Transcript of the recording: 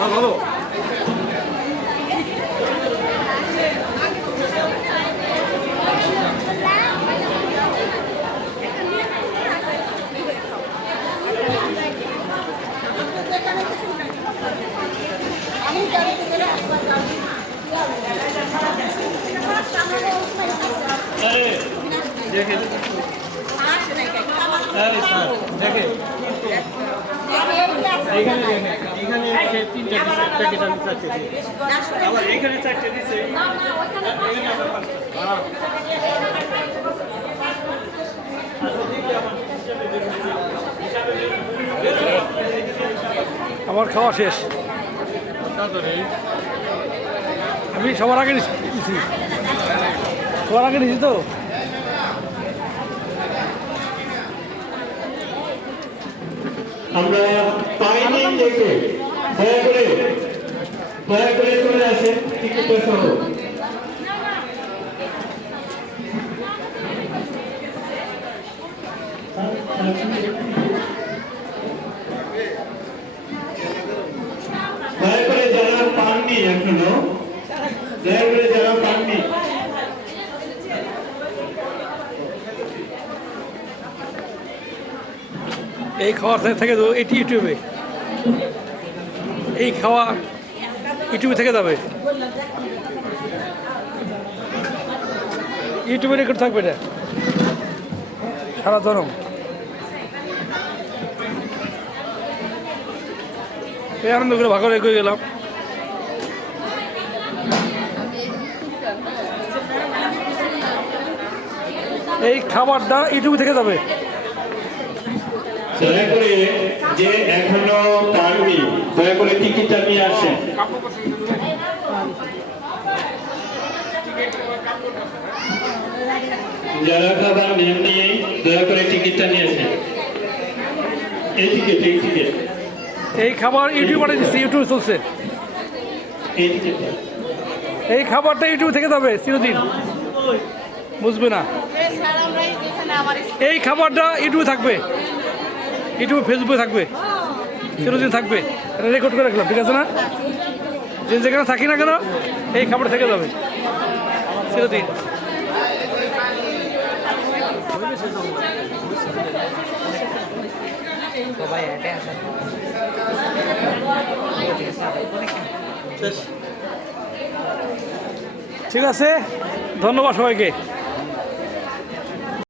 ভালো দেখে দেখে এখানে তিনটা প্যাকেট আমি চারটে আবার এখানে চারটে দিচ্ছে আমার খাওয়া শেষ আমি সবার আগে নিচ্ছি সবার আগে নিচ্ছি তো আমরা পাইনি দেখে দয়া করে চলে আসেন টিকিটের সহ দয়া করে যারা পাননি এখনো দয়া করে যারা পাননি এই খাওয়ার থেকে তো এটি ইউটিউবে এই খাওয়া ইউটিউবে থেকে যাবে ইউটিউবে রেকর্ড থাকবে এটা সারা ধরম এই আনন্দ করে ভাগ করে গেলাম এই খাবারটা ইউটিউবে থেকে যাবে দয়া করে যে এখনো পাননি দয়া করে টিকিটটা নিয়ে আসেন যারা খাবার নিয়ে দয়া করে টিকিটটা নিয়ে আসেন এই টিকিট এই খাবার ইউটিউবে দিচ্ছে ইউটিউবে চলছে এই টিকিট এই খাবারটা ইউটিউব থেকে যাবে চিরদিন বুঝবে না এই খাবারটা ইউটিউবে থাকবে ইউটিউবে ফেসবুকে থাকবে চিরদিন থাকবে এটা রেকর্ড করে রাখলাম ঠিক আছে না যে যেখানে থাকি না কেন এই খাবার থেকে যাবে চিরদিন ঠিক আছে ধন্যবাদ সবাইকে